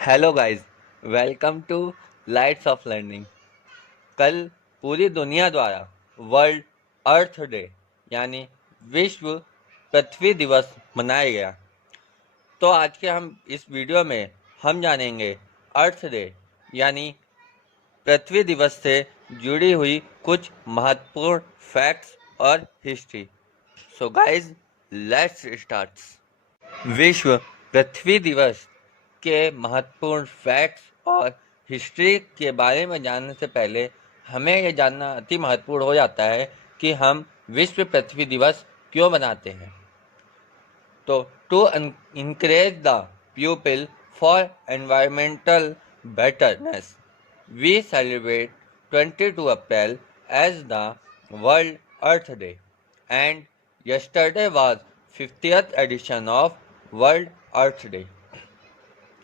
Hello guys, welcome to lights of learning. कल पूरी दुनिया द्वारा वर्ल्ड अर्थ डे यानी विश्व पृथ्वी दिवस मनाया गया। तो आज के हम इस वीडियो में हम जानेंगे अर्थ डे यानी पृथ्वी दिवस से जुड़ी हुई कुछ महत्वपूर्ण फैक्ट्स और history. So guys, let's start. विश्व पृथ्वी दिवस के महत्वपूर्ण फैक्ट्स और हिस्ट्री के बारे में जानने से पहले हमें यह जानना अति महत्वपूर्ण हो जाता है कि हम विश्व पृथ्वी दिवस क्यों मनाते हैं। तो to encourage the people for environmental betterness, we celebrate 22 April as the World Earth Day, and yesterday was 50th edition of World Earth Day।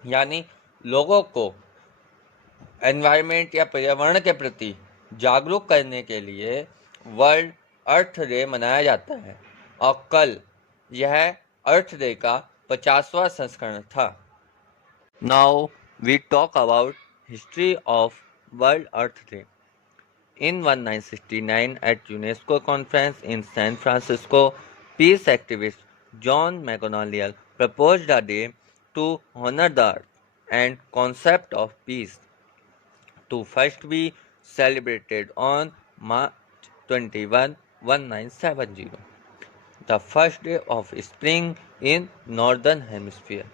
यानी लोगों को एनवायरनमेंट या पर्यावरण के प्रति जागरूक करने के लिए वर्ल्ड अर्थ डे मनाया जाता है और कल यह अर्थ डे का 50वां संस्करण था। Now we talk about history of world earth day. In 1969, at UNESCO conference in San Francisco, peace activist John McGonigal proposed a day to honor the earth and concept of peace, to first be celebrated on March 21, 1970, the first day of spring in Northern Hemisphere।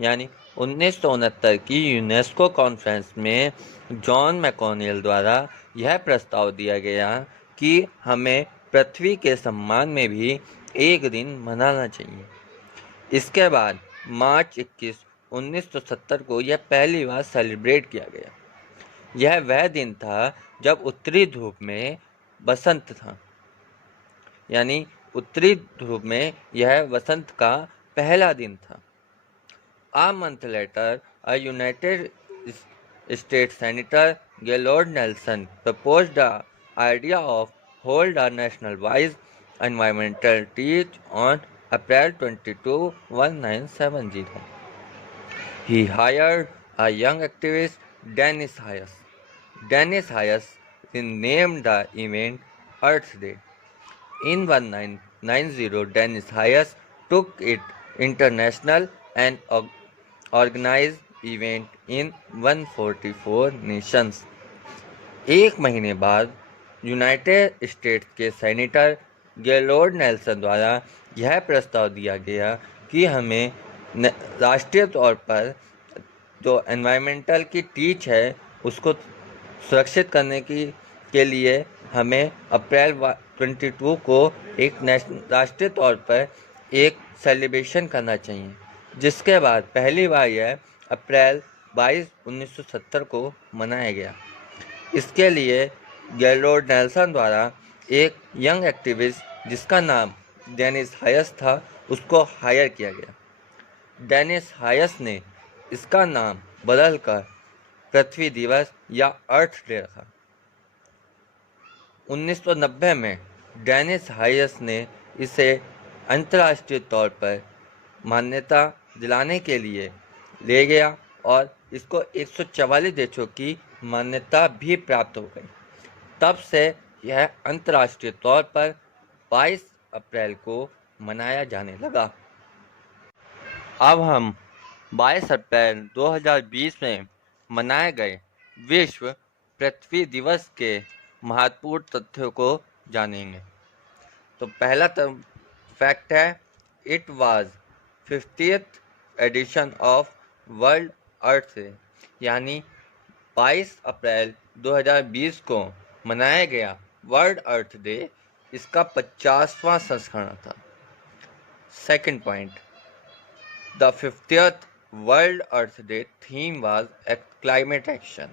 यानी 1969 की UNESCO conference में John मैकोनियल द्वारा यह प्रस्ताव दिया गया कि हमें पृथ्वी के सम्मान में भी एक दिन मनाना चाहिए। इसके बाद मार्च 21, 1970 को यह पहली बार सेलिब्रेट किया गया। यह वह दिन था जब उत्तरी ध्रुव में बसंत था, यानी उत्तरी ध्रुव में यह वसंत का पहला दिन था। A month later, a United States Senator Gaylord Nelson proposed the idea of hold a national-wide environmental teach on April 22, 1970. He hired a young activist, Dennis Hayes. Dennis Hayes renamed the event Earth Day. In 1990, Dennis Hayes took it international and organized event in 144 nations। एक महीने बाद United states के senator गेलोर्ड Nelson द्वारा यह प्रस्ताव दिया गया कि हमें राष्ट्रीय तौर पर जो एनवायरमेंटल की टीच है उसको सुरक्षित करने के लिए हमें अप्रैल 22 को एक राष्ट्रीय तौर पर एक सेलिब्रेशन करना चाहिए, जिसके बाद पहली बार यह अप्रैल 22, 1970 को मनाया गया। इसके लिए गेलोर्ड नेल्सन द्वारा एक यंग एक्टिविस्ट जिसका नाम डेनिस हायस था उसको हायर किया गया। डेनिस हायस ने इसका नाम बदलकर पृथ्वी दिवस या अर्थ डे रखा। 1990 में डेनिस हायस ने इसे अंतर्राष्ट्रीय तौर पर मान्यता दिलाने के लिए ले गया और इसको 144 देशों की मान्यता भी प्राप्त हो गई। तब से यह अंतर्राष्ट्रीय तौर पर 22 अप्रैल को मनाया जाने लगा। अब हम 22 अप्रैल 2020 में मनाए गए विश्व पृथ्वी दिवस के महत्वपूर्ण तथ्यों को जानेंगे। तो पहला फैक्ट है, it was 50th edition of world earth day, यानी 22 अप्रैल 2020 को मनाया गया वर्ल्ड अर्थ डे इसका 50वां संस्करण था। Second point, the 50th world earth day theme was climate action,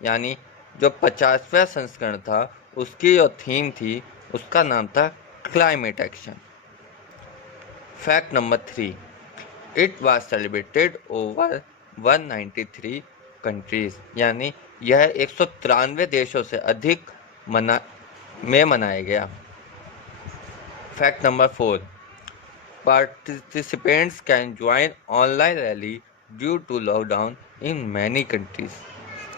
यानी जो 50वां संस्करण था उसकी जो थीम थी उसका नाम था climate action. Fact number 3, it was celebrated over 193 countries, यानी यह 193 देशों से अधिक में मनाया गया। Fact number 4, participants can join online rally due to lockdown in many countries,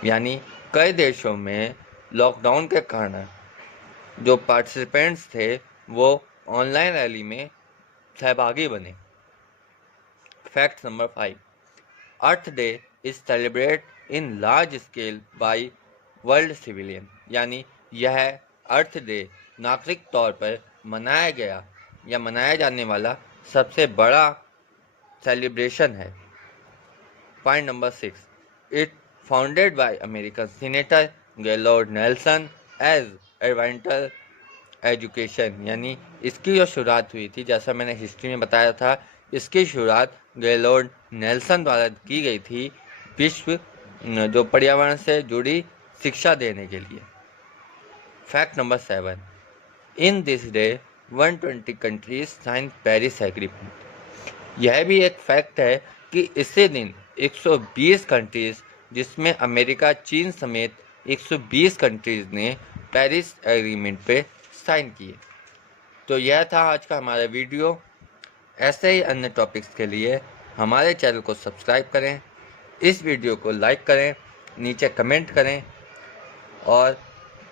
यानी कई देशों में लॉकडाउन के कारण जो पार्टिसिपेंट्स थे वो ऑनलाइन रैली में सहभागी बने। Fact number 5, earth day is celebrate in large scale bye world civilian, यानी यह अर्थ डे नागरिक तौर पर मनाया गया या मनाया जाने वाला सबसे बड़ा सेलिब्रेशन है। Point number 6, it founded by American senator Gaylord Nelson as environmental education, यानी इसकी जो शुरुआत हुई थी, जैसा मैंने हिस्ट्री में बताया था, इसकी शुरुआत गेलोर्ड नेल्सन द्वारा की गई थी विश्व जो पर्यावरण से जुड़ी शिक्षा देने के लिए। Fact number 7, in this day 120 countries sign Paris agreement. यह भी एक फैक्ट है कि इसी दिन 120 कंट्रीज, जिसमें अमेरिका, चीन समेत 120 कंट्रीज ने पेरिस एग्रीमेंट पे साइन किए। तो यह था आज का हमारा वीडियो। ऐसे ही अन्य टॉपिक्स के लिए हमारे चैनल को सब्सक्राइब करें, इस वीडियो को लाइक करें, नीचे कमेंट करें और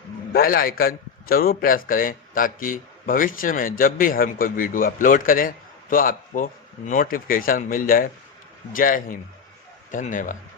बेल आइकन ज़रूर प्रेस करें ताकि भविष्य में जब भी हम कोई वीडियो अपलोड करें तो आपको नोटिफिकेशन मिल जाए। जय हिंद, धन्यवाद।